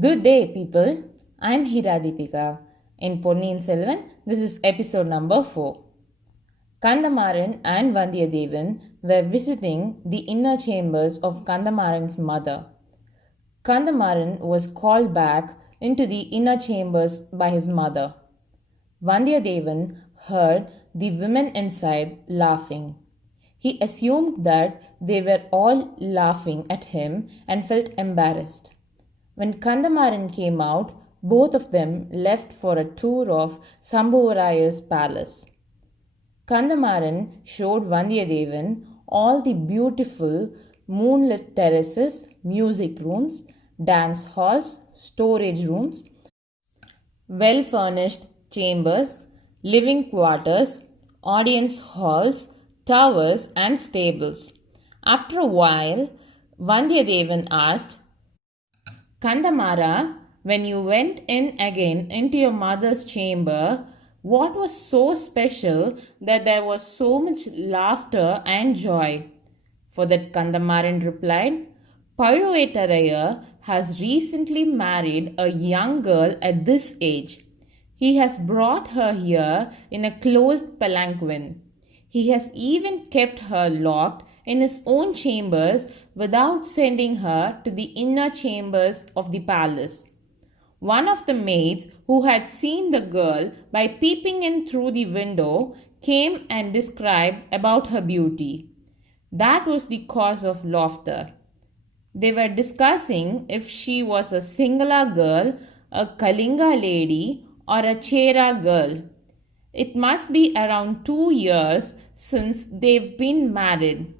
Good day, people. I'm Hira Deepika. In Ponniyin Selvan, this is episode number 4. Kandamaran and Vandiyadevan were visiting the inner chambers of Kandamaran's mother. Kandamaran was called back into the inner chambers by his mother. Vandiyadevan heard the women inside laughing. He assumed that they were all laughing at him and felt embarrassed. When Kandamaran came out, both of them left for a tour of Sambhavaraya's palace. Kandamaran showed Vandiyadevan all the beautiful moonlit terraces, music rooms, dance halls, storage rooms, well furnished chambers, living quarters, audience halls, towers, and stables. After a while, Vandiyadevan asked, Kandamara, when you went in again into your mother's chamber, what was so special that there was so much laughter and joy? For that Kandamaran replied, Paruvetaraya has recently married a young girl at this age. He has brought her here in a closed palanquin. He has even kept her locked in his own chambers without sending her to the inner chambers of the palace. One of the maids who had seen the girl by peeping in through the window came and described about her beauty. That was the cause of laughter. They were discussing if she was a Singala girl, a Kalinga lady, or a Chera girl. It must be around 2 years since they've been married.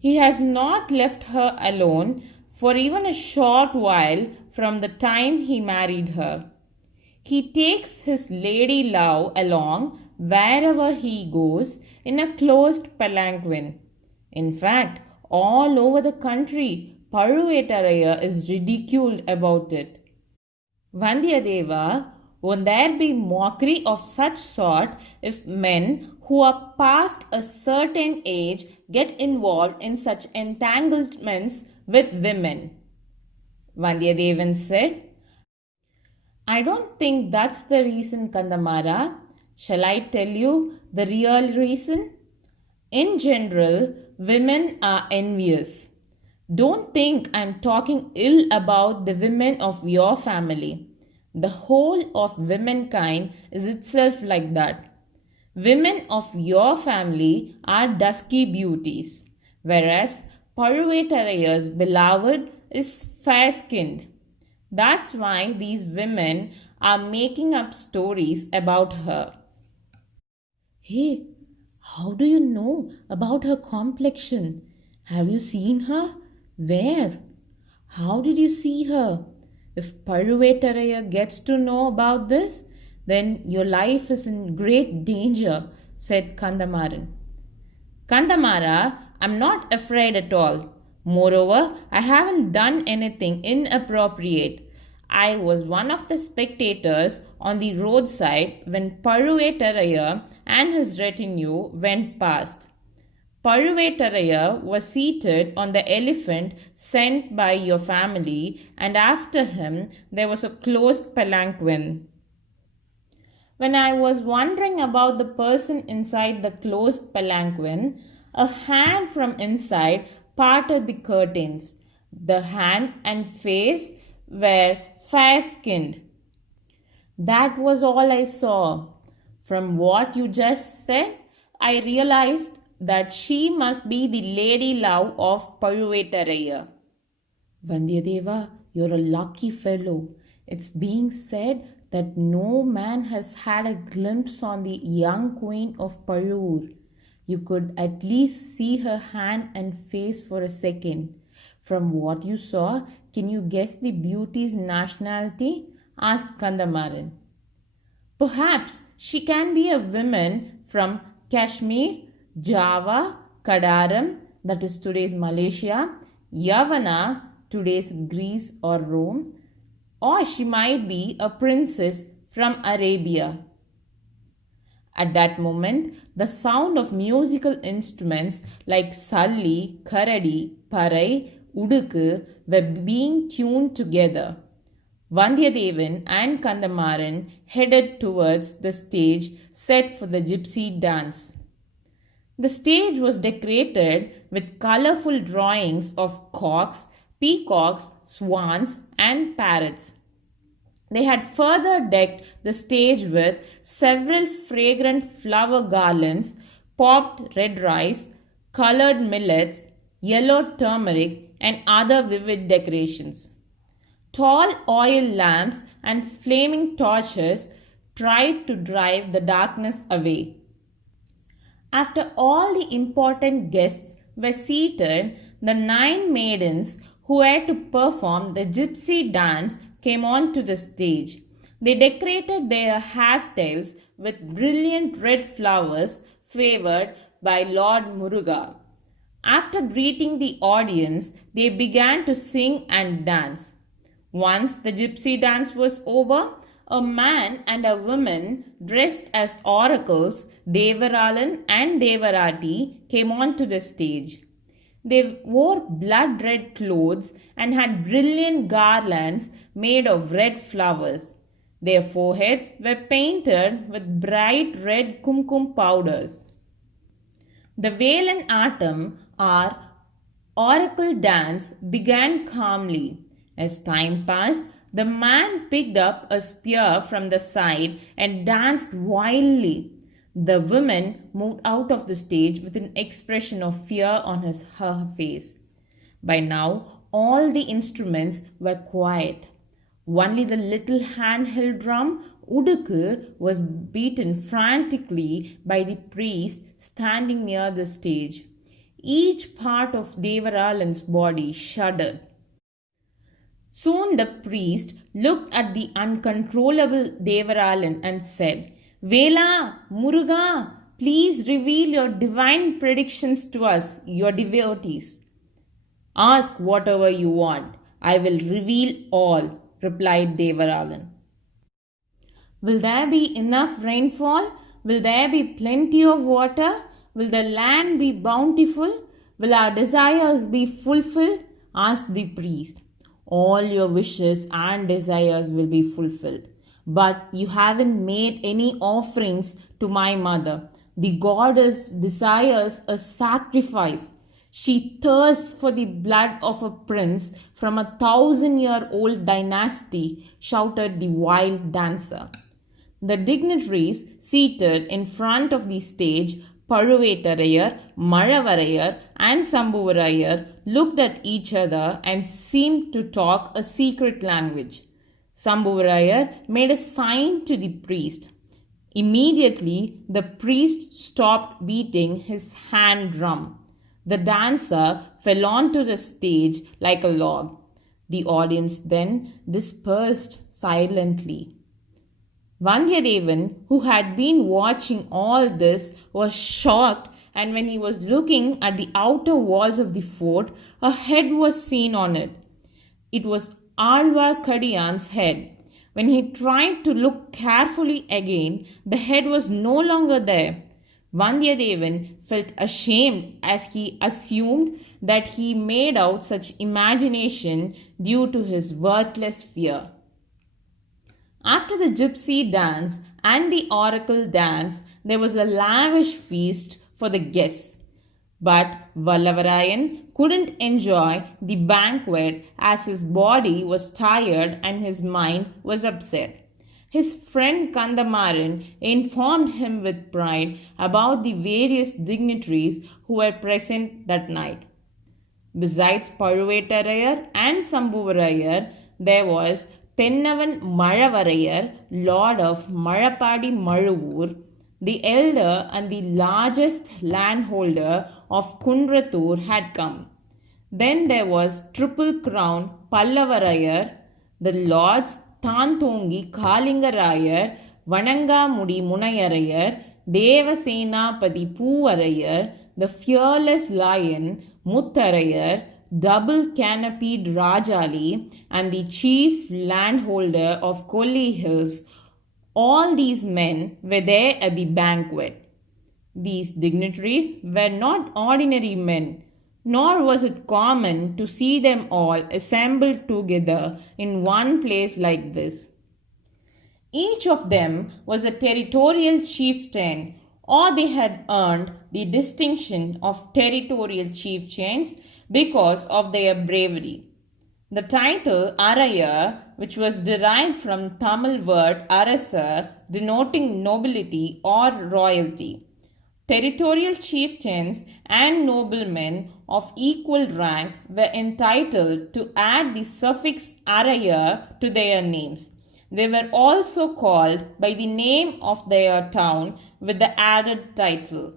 He has not left her alone for even a short while from the time he married her. He takes his lady love along wherever he goes in a closed palanquin. In fact, all over the country, Paruvetaraya is ridiculed about it. Vandiyadeva, won't there be mockery of such sort if men who are past a certain age get involved in such entanglements with women? Vandiyadevan said, I don't think that's the reason, Kandamara. Shall I tell you the real reason? In general, women are envious. Don't think I'm talking ill about the women of your family. The whole of womankind is itself like that. Women of your family are dusky beauties, whereas Paruvetaraya's beloved is fair skinned. That's why these women are making up stories about her. Hey, how do you know about her complexion? Have you seen her? Where? How did you see her? If Paruvetaraya gets to know about this, then your life is in great danger, said Kandamaran. Kandamara, I'm not afraid at all. Moreover, I haven't done anything inappropriate. I was one of the spectators on the roadside when Paruvetaraya and his retinue went past. Paruvetaraya was seated on the elephant sent by your family, and after him there was a closed palanquin. When I was wondering about the person inside the closed palanquin, a hand from inside parted the curtains. The hand and face were fair skinned. That was all I saw. From what you just said, I realized that she must be the lady love of Paruvetaraya. Vandiyadeva, you're a lucky fellow. It's being said that no man has had a glimpse on the young queen of Parur. You could at least see her hand and face for a second. From what you saw, can you guess the beauty's nationality? Asked Kandamaran. Perhaps she can be a woman from Kashmir, Java, Kadaram, that is today's Malaysia, Yavana, today's Greece or Rome, or she might be a princess from Arabia. At that moment, the sound of musical instruments like Salli, Karadi, Parai, Uduku were being tuned together. Vandiyadevan and Kandamaran headed towards the stage set for the gypsy dance. The stage was decorated with colorful drawings of cocks, peacocks, swans, and parrots. They had further decked the stage with several fragrant flower garlands, popped red rice, colored millets, yellow turmeric, and other vivid decorations. Tall oil lamps and flaming torches tried to drive the darkness away. After all the important guests were seated, the 9 maidens who were to perform the gypsy dance came onto the stage. They decorated their hairstyles with brilliant red flowers favored by Lord Muruga. After greeting the audience, they began to sing and dance. Once the gypsy dance was over, a man and a woman dressed as oracles, Devaralan and Devarati, came onto the stage. They wore blood red clothes and had brilliant garlands made of red flowers. Their foreheads were painted with bright red kumkum powders. The Velan Atam, or oracle dance, began calmly. As time passed, the man picked up a spear from the side and danced wildly. The woman moved out of the stage with an expression of fear on her face. By now, all the instruments were quiet. Only the little handheld drum, Udukku, was beaten frantically by the priest standing near the stage. Each part of Devaralan's body shuddered. Soon the priest looked at the uncontrollable Devaralan and said, Vela, Muruga, please reveal your divine predictions to us, your devotees. Ask whatever you want. I will reveal all, replied Devaralan. Will there be enough rainfall? Will there be plenty of water? Will the land be bountiful? Will our desires be fulfilled? Asked the priest. All your wishes and desires will be fulfilled. But you haven't made any offerings to my mother. The goddess desires a sacrifice. She thirsts for the blood of a prince from a 1,000-year-old dynasty, shouted the wild dancer. The dignitaries seated in front of the stage, Paruvetarayar, Malavarayar, and Sambuvarayar, looked at each other and seemed to talk a secret language. Sambuvarayar made a sign to the priest. Immediately, the priest stopped beating his hand drum. The dancer fell onto the stage like a log. The audience then dispersed silently. Vandiyadevan, who had been watching all this, was shocked, and when he was looking at the outer walls of the fort, a head was seen on it. It was Alvarkadiyan's head. When he tried to look carefully again, the head was no longer there. Vandiyadevan felt ashamed as he assumed that he made out such imagination due to his worthless fear. After the gypsy dance and the oracle dance, there was a lavish feast for the guests. But Vallavarayan couldn't enjoy the banquet as his body was tired and his mind was upset. His friend Kandamaran informed him with pride about the various dignitaries who were present that night. Besides Paruvetarayar and Sambuvarayar, there was Pennavan Malavarayar, Lord of Malapadi Maluvur, the elder and the largest landholder of Kundratur, had come. Then there was Triple Crown Pallavarayar, the lords Tantongi Kalingarayar, Vanangamudi Munayarayar, Devasenapadi Poovarayar, the fearless lion Muttarayar, double canopied Rajali, and the chief landholder of Kolli Hills. All these men were there at the banquet. These dignitaries were not ordinary men. nor was it common to see them all assembled together in one place like this. Each of them was a territorial chieftain, or they had earned the distinction of territorial chieftains because of their bravery. The title Araya, which was derived from Tamil word Arasa, denoting nobility or royalty. Territorial chieftains and noblemen of equal rank were entitled to add the suffix Araya to their names. They were also called by the name of their town with the added title.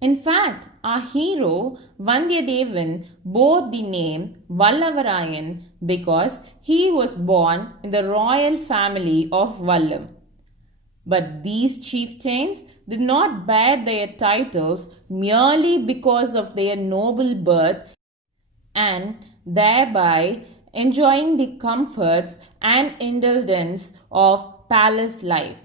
In fact, our hero Vandiyadevan bore the name Vallavarayan because he was born in the royal family of Vallam. But these chieftains did not bear their titles merely because of their noble birth and thereby enjoying the comforts and indulgence of palace life.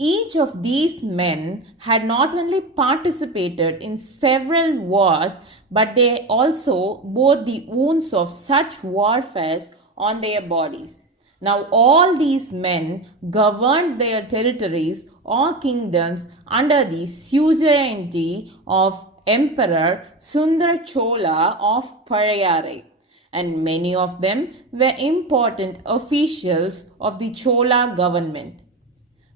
Each of these men had not only participated in several wars, but they also bore the wounds of such warfare on their bodies. Now, all these men governed their territories or kingdoms under the suzerainty of Emperor Sundara Chola of Palayarai, and many of them were important officials of the Chola government.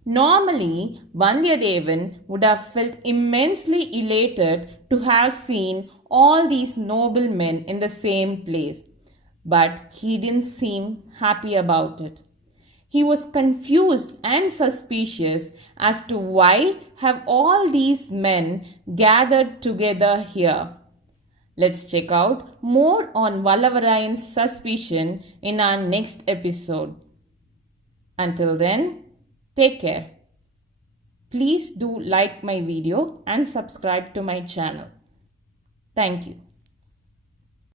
Normally, Vandiyadevan would have felt immensely elated to have seen all these noble men in the same place, but he didn't seem happy about it. He was confused and suspicious as to why have all these men gathered together here. Let's check out more on Vallavarayan's suspicion in our next episode. Until then, take care. Please do like my video and subscribe to my channel. Thank you.